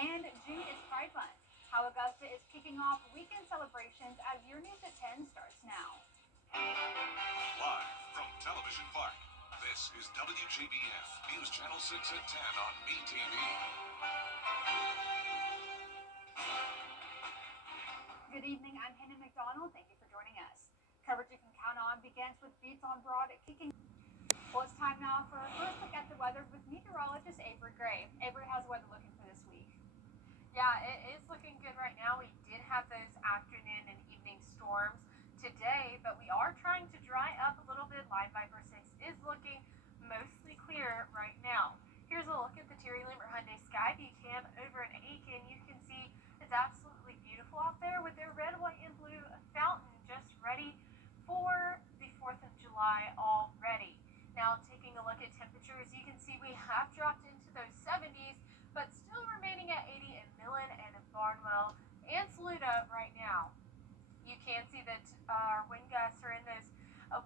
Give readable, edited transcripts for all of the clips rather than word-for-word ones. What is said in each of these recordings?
And G is Pride Month. How Augusta is kicking off weekend celebrations as your news at 10 starts now. Live from Television Park, this is WJBF News Channel 6 at 10 on BTV. Good evening, I'm Hannah McDonald. Thank you for joining us. Coverage you can count on begins with Beats on Broad kicking. Well, it's time now for a first look at the weather with meteorologist Avery Gray. Avery, how's the weather looking for this week? Yeah, it is looking good right now. We did have those afternoon and evening storms today, but we are trying to dry up a little bit. Live Viper 6 is looking mostly clear right now. Here's a look at the Terry Lambert Hyundai Skyview cam over in Aiken. You can see it's absolutely beautiful out there with their red, white, and blue fountain just ready for the 4th of July already. Now, taking a look at temperatures, you can see we have dropped into those 70s, but still remaining at 80 in Millen and Barnwell and Saluda right now. You can see that our wind gusts are in those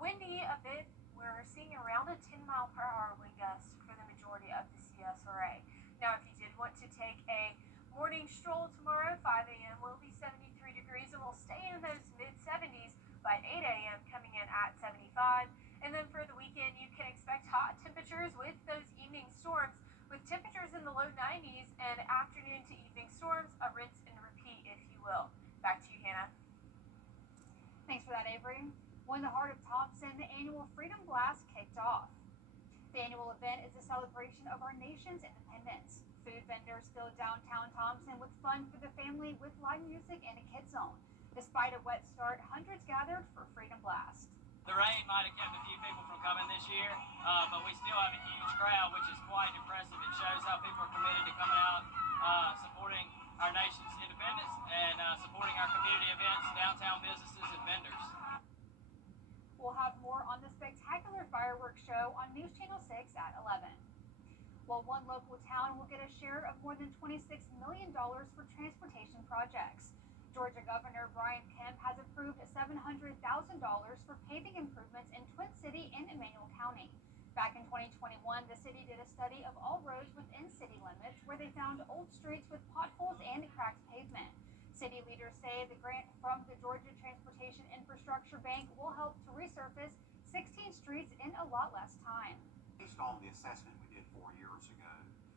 windy a bit. We're seeing around a 10-mile-per-hour wind gust for the majority of the CSRA. Now, if you did want to take a morning stroll tomorrow, 5 a.m. will be 73 degrees, and we'll stay in those mid-70s by 8 a.m., coming in at 75. And then for the weekend, you can expect hot temperatures with those evening storms, with temperatures in the low 90s and afternoon to evening storms, a rinse and repeat, if you will. Back to you, Hannah. Thanks for that, Avery. Well, in the heart of Thompson, the annual Freedom Blast kicked off. The annual event is a celebration of our nation's independence. Food vendors filled downtown Thompson with fun for the family with live music and a kids zone. Despite a wet start, hundreds gathered for Freedom Blast. The rain might have kept a few people from coming this year, but we still have a huge crowd, which is quite impressive. It shows how people are committed to coming out, supporting our nation's independence and supporting our community events, downtown businesses, and vendors. We'll have more on the spectacular fireworks show on News Channel 6 at 11. Well, one local town will get a share of more than $26 million for transportation projects. Georgia Governor Brian Kemp has approved $700,000 for paving improvements in Twin City and Emmanuel County. Back in 2021, the city did a study of all roads within city limits where they found old streets with potholes and cracked pavement. City leaders say the grant from the Georgia Transportation Infrastructure Bank will help to resurface 16 streets in a lot less time. Based on the assessment we did 4 years ago,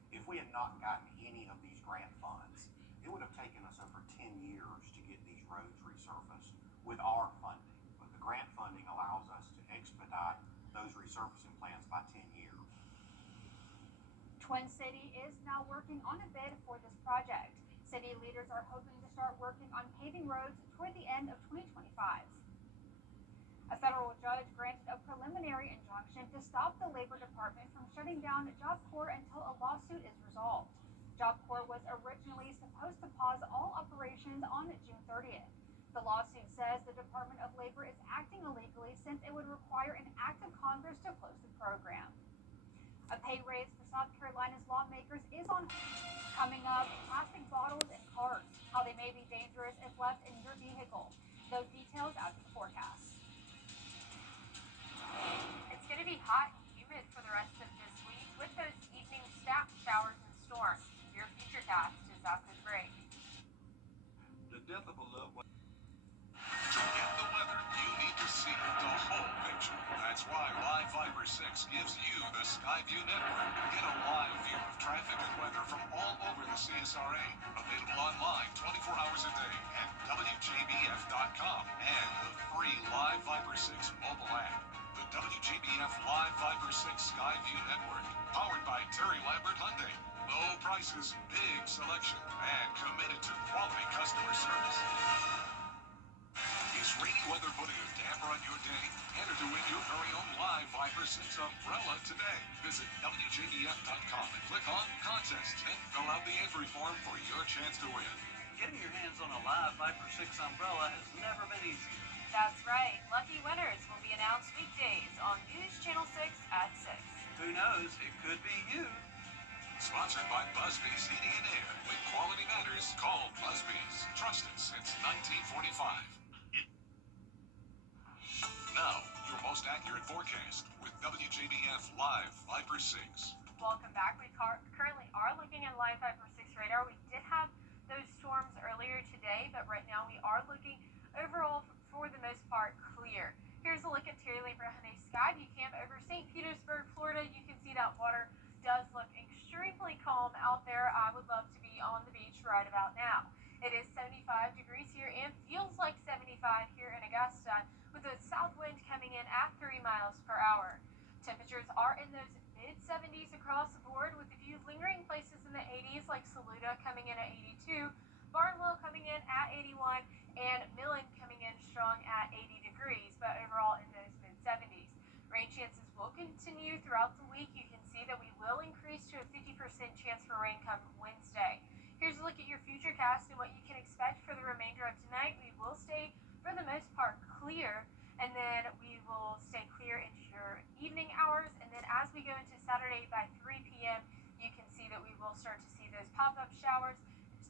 if we had not gotten any of these grant funds, it would have taken us over 10 years to get these roads resurfaced with our funding. But the grant funding allows us to expedite those resurfacing plans by 10 years. Twin City is now working on a bid for this project. City leaders are hoping to start working on paving roads toward the end of 2025. A federal judge granted a preliminary injunction to stop the Labor Department from shutting down Job Corps until a lawsuit is resolved. Job Corps was originally supposed to pause all operations on June 30th. The lawsuit says the Department of Labor is acting illegally since it would require an act of Congress to close the program. A pay raise for South Carolina's lawmakers is on. Coming up, plastic bottles and cars, how they may be dangerous if left in your vehicle. Those details after the forecast. It's going to be hot and humid for the rest of this week with those evening showers and storms. Your futurecast is after the break. The death of a loved one. To get the weather, you need to see the whole picture. That's why Live Viper 6 gives you the Skyview network. Get a live view of traffic and weather from all over the CSRA. Available online 24 hours a day at WJBF.com and the free Live Viper 6 mobile app. The WJBF Live Viper 6 Skyview network, powered by Terry Lambert Hyundai. Low prices, big selection, and committed to quality customer service. Is rainy weather putting a damper on your day? Enter to win your very own Live Viper 6 umbrella today. Visit WJBF.com and click on Contests and fill out the entry form for your chance to win. Getting your hands on a Live Viper 6 umbrella has never been easier. That's right. Lucky winners will be announced weekdays on News Channel 6 at 6. Who knows? It could be you. Sponsored by Busby's Heating and Air. When quality matters, call Busby's. Trusted since 1945. Now, your most accurate forecast with WJBF Live Viper 6. Welcome back. We currently are looking at Live Viper 6 radar. We did have most part clear. Here's a look at Terry Labor Hyundai Skyview Cam over St. Petersburg, Florida. You can see that water does look extremely calm out there. I would love to be on the beach right about now. It is 75 degrees here and feels like 75 here in Augusta, with a south wind coming in at 3 miles per hour. Temperatures are in those mid-70s across the board, with a few lingering places in the 80s, like Saluda coming in at 82, Barnwell coming in at 81, and Millen coming in strong at 80 degrees, but overall in those mid-70s. Rain chances will continue throughout the week. You can see that we will increase to a 50% chance for rain come Wednesday. Here's a look at your futurecast and what you can expect for the remainder of tonight. We will stay, for the most part, clear, and then we will stay clear into your evening hours. And then as we go into Saturday by 3 p.m., you can see that we will start to see those pop-up showers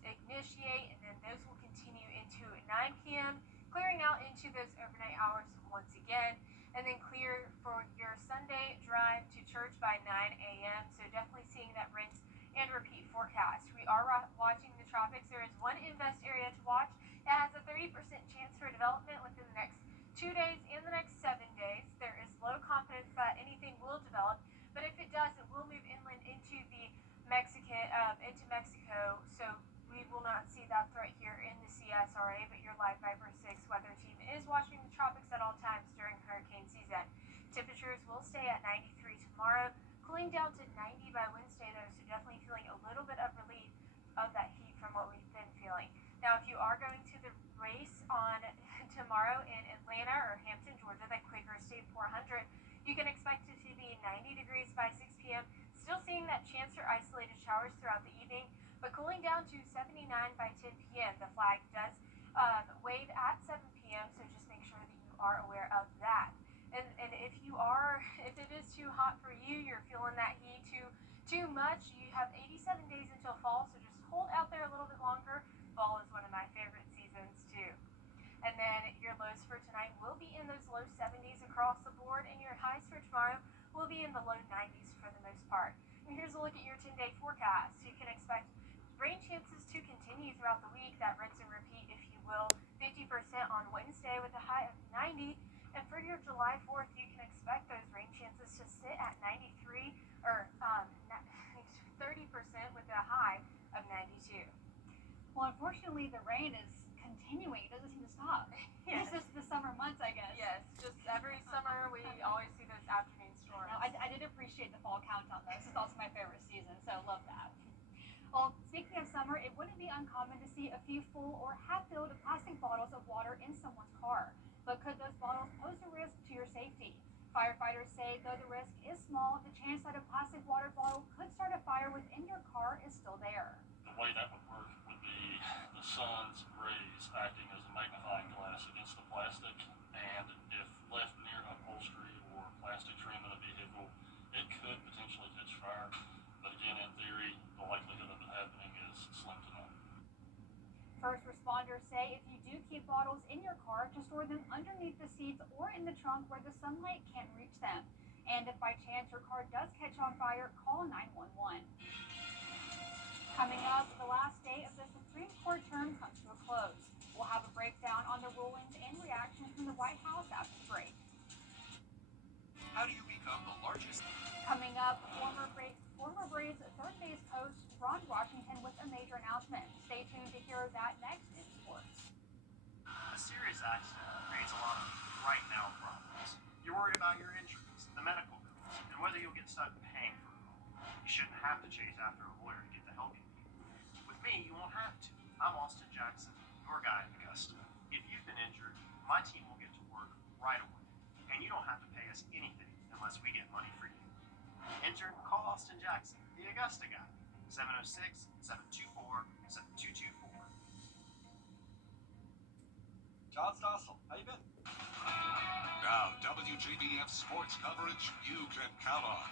initiate, and then those will continue into 9 p.m., clearing out into those overnight hours once again, and then clear for your Sunday drive to church by 9 a.m. So definitely seeing that rinse and repeat forecast. We are watching the tropics. There is one invest area to watch. It has a 30% chance for development within the next 2 days and the next 7 days. There is low confidence that anything will develop, but if it does, it will move inland into Mexico. So we will not see that threat here in the CSRA, but your Live Viper 6 weather team is watching the tropics at all times during hurricane season. Temperatures will stay at 93 tomorrow, cooling down to 90 by Wednesday, though, so definitely feeling a little bit of relief of that heat from what we've been feeling. Now, if you are going to the race on tomorrow in Atlanta or Hampton, Georgia, that Quaker State 400, you can expect it to be 90 degrees by 6 p.m., still seeing that chance for isolated showers throughout the evening, but cooling down to 79 by 10 p.m. The flag does wave at 7 p.m., so just make sure that you are aware of that. And if it is too hot for you, you're feeling that heat too much, you have 87 days until fall, so just hold out there a little bit longer. Fall is one of my favorite seasons too. And then your lows for tonight will be in those low 70s across the board, and your highs for tomorrow will be in the low 90s for the most part. And here's a look at your 10-day forecast. You can expect rain chances to continue throughout the week, that rinse and repeat, if you will. 50% on Wednesday with a high of 90. And for your July 4th, you can expect those rain chances to sit at 93 or 30% with a high of 92. Well, unfortunately, the rain is continuing. It doesn't seem to stop. Yes. It's just the summer months, I guess. Yes, just every summer we always see those afternoon storms. No, I did appreciate the fall countdown, though. This is also my favorite season, so love that. Well, speaking of summer, it wouldn't be uncommon to see a few full or half-filled plastic bottles of water in someone's car. But could those bottles pose a risk to your safety? Firefighters say though the risk is small, the chance that a plastic water bottle could start a fire within your car is still there. The way that would work would be the sun's rays acting as a magnifying glass against the plastic, and if left near upholstery or plastic trim in a vehicle, it could potentially catch fire. But again, in theory, the likelihood of it happening is slim to none. First responders say if you do keep bottles in your car, to store them underneath the seats or in the trunk where the sunlight can't reach them. And if by chance your car does catch on fire, call 911. Coming up, the last day of the Supreme Court term comes to a close. We'll have a breakdown on the rulings and reactions from the White House after the break. How do you become the largest? Coming up, former Braves third base coach Ron Washington with a major announcement. Stay tuned to hear that next in sports. A serious accident creates a lot of right now problems. You're worried about your injuries, the medical bills, and whether you'll get stuck paying for it all. You shouldn't have to chase after a lawyer to get the help you need. With me, you won't have to. I'm Austin Jackson, your guy in Augusta. If you've been injured, my team will get to work right away. And you don't have to pay us anything unless we get money for you. Injured? Call Austin Jackson, the Augusta guy. 706-724-7224. John Stossel, how you been? Now, WJBF sports coverage you can count on.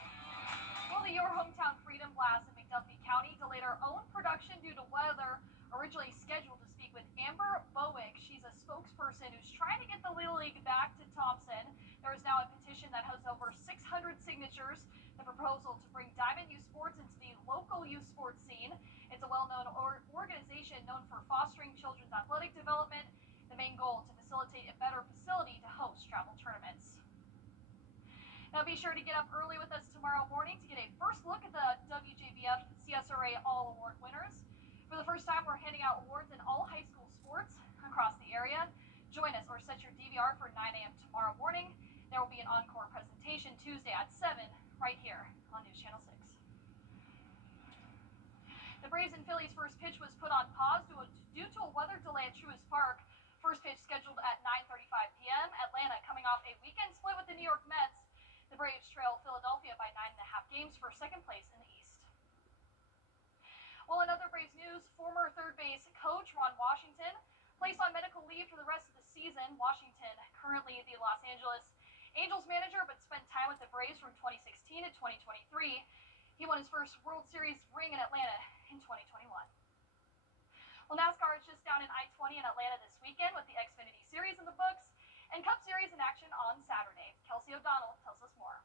Well, the Your Hometown Freedom Blast in McDuffie County delayed our own production due to weather. Originally scheduled to speak with Amber Bowick. She's a spokesperson who's trying to get the Little League back to Thompson. There is now a petition that has over 600 signatures. The proposal to bring Diamond Youth Sports into the local youth sports scene. It's a well-known organization known for fostering children's athletic development The main goal to facilitate a better facility to host travel tournaments. Now be sure to get up early with us tomorrow morning to get a first look at the WJBF CSRA All Award winners. For the first time, we're handing out awards in all high school sports across the area. Join us or set your DVR for 9 a.m. tomorrow morning. There will be an encore presentation Tuesday at 7 right here on News Channel 6. The Braves and Phillies first pitch was put on pause due to a weather delay at Truist Park. First pitch scheduled at 9:35 p.m. Atlanta coming off a weekend split with the New York Mets. The Braves trail Philadelphia by 9.5 games for second place in the East. Well, in other Braves news, former third base coach Ron Washington placed on medical leave for the rest of the season. Washington, currently the Los Angeles Angels manager, but spent time with the Braves from 2016 to 2023. He won his first World Series ring in Atlanta in 2021. Well, NASCAR is just down in I-20 in Atlanta this weekend with the Xfinity Series in the books and Cup Series in action on Saturday. Kelsey O'Donnell tells us more.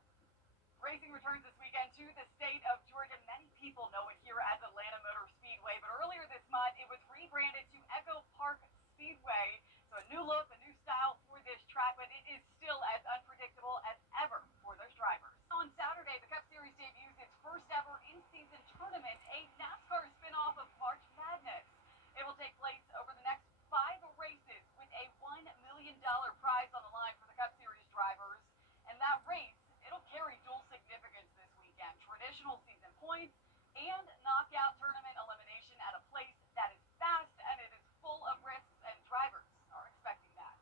Racing returns this weekend to the state of Georgia. Many people know it here as Atlanta Motor Speedway, but earlier this month it was rebranded to Echo Park Speedway. So a new look, a new style for this track, but it is still as unpredictable as ever for those drivers. On Saturday, the Cup Series debuts its first ever in-season tournament, a NASCAR spinoff of March Madness. It will take place over the next 5 races with a $1 million prize on the line for the Cup Series drivers. And that race, it'll carry dual significance this weekend. Traditional season points and knockout tournament elimination at a place that is fast and it is full of risks, and drivers are expecting that.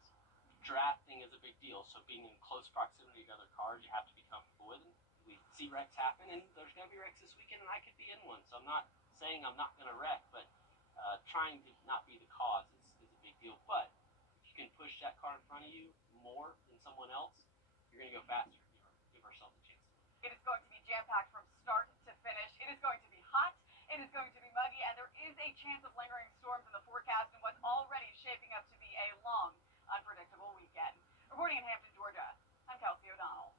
Drafting is a big deal, so being in close proximity to other cars, you have to be comfortable with them. We see wrecks happen, and there's going to be wrecks this weekend, and I could be in one. So I'm not saying I'm not going to wreck, but trying to not be the cause is a big deal. But if you can push that car in front of you more than someone else, you're going to go faster. Give ourselves a chance. It is going to be jam-packed from start to finish. It is going to be hot, it is going to be muggy, and there is a chance of lingering storms in the forecast in what's already shaping up to be a long, unpredictable weekend. Reporting in Hampton, Georgia, I'm Kelsey O'Donnell.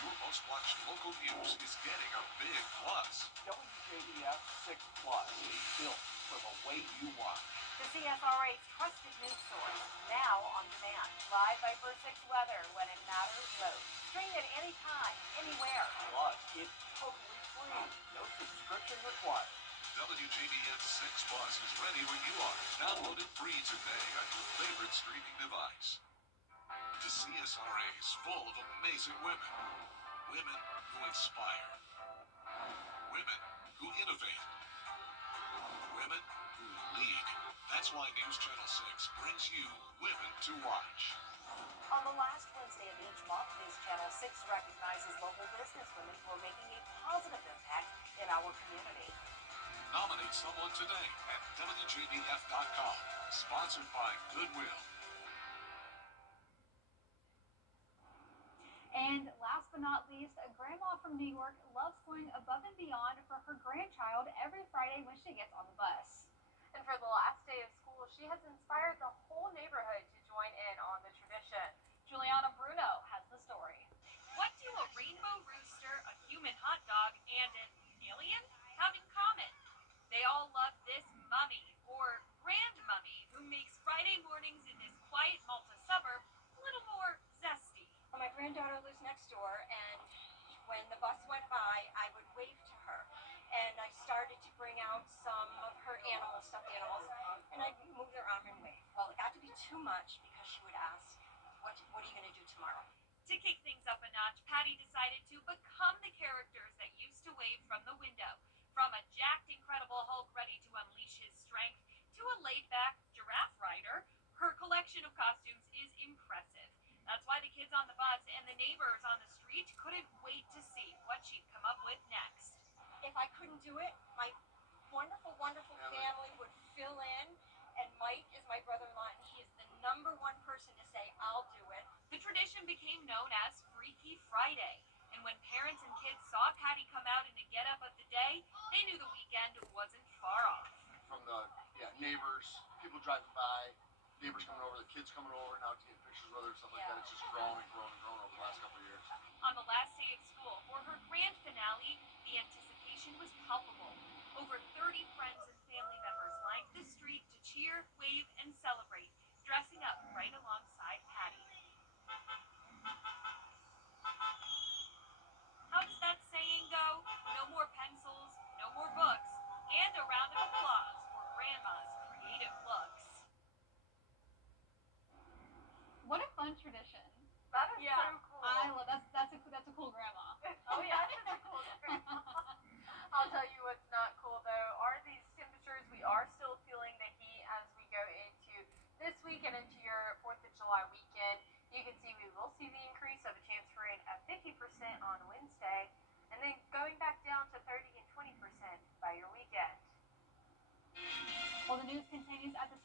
Your most watched local news is getting a big plus. WJBF 6 Plus, built for the way you watch. The CSRA's trusted news source, now on demand. Live Viper 6 weather when it matters most. Stream it anytime, anywhere. Plus, it's totally free. No subscription required. WJBF 6 Plus is ready when you are. Download it free today on your favorite streaming device. The CSRA is full of amazing women. Women who inspire. Women who innovate. Women who lead. That's why News Channel 6 brings you Women to Watch. On the last Wednesday of each month, News Channel 6 recognizes local businesswomen who are making a positive impact in our community. Nominate someone today at WJBF.com. Sponsored by Goodwill. And last but not least, a grandma from New York loves going above and beyond for her grandchild every Friday when she gets on the bus. And for the last day of school, she has inspired the whole neighborhood to join in on the tradition. Juliana Bruno has the story. What do a rainbow rooster, a human hot dog, and an alien have in common? They all love this mummy, or grandmummy, who makes Friday mornings in this quiet Malta suburb a little more zesty. My granddaughter lives next door, and when the bus went by, I would wave to her. And I started to bring out some of her animals, stuffed animals, and I'd move her arm and wave. Well, it got to be too much because she would ask, what are you going to do tomorrow? To kick things up a notch, Patty decided to become the characters that used to wave from the window. From a jacked Incredible Hulk ready to unleash his strength, to a laid-back giraffe rider, her collection of costumes is impressive. That's why the kids on the bus and the neighbors on the street couldn't wait to see what she'd come up with next. If I couldn't do it, my wonderful, wonderful family would fill in, and Mike is my brother-in-law, and he is the #1 person to say, I'll do it. The tradition became known as Freaky Friday, and when parents and kids saw Patty come out in the get-up of the day, they knew the weekend wasn't far off. From the neighbors, people driving by, neighbors coming over, the kids coming over now to get pictures with her, stuff like that. It's just grown and grown and grown over the last couple of years. On the last day of school, for her grandchild, The anticipation was palpable. Over 30 friends and family members lined the street to cheer, wave, and celebrate, dressing up right alongside Patty. How does that saying go? No more pencils, no more books, and a round of applause for Grandma's creative looks. What a fun tradition. That is Yeah. so cool. I love that's a cool grandma. Oh yeah, that's a cool grandma. I'll tell you what's not cool though are these temperatures. We are still feeling the heat as we go into this week and into your 4th of July weekend. You can see we will see the increase of a chance for rain at 50% on Wednesday, and then going back down to 30 and 20% by your weekend. Well, the news continues at the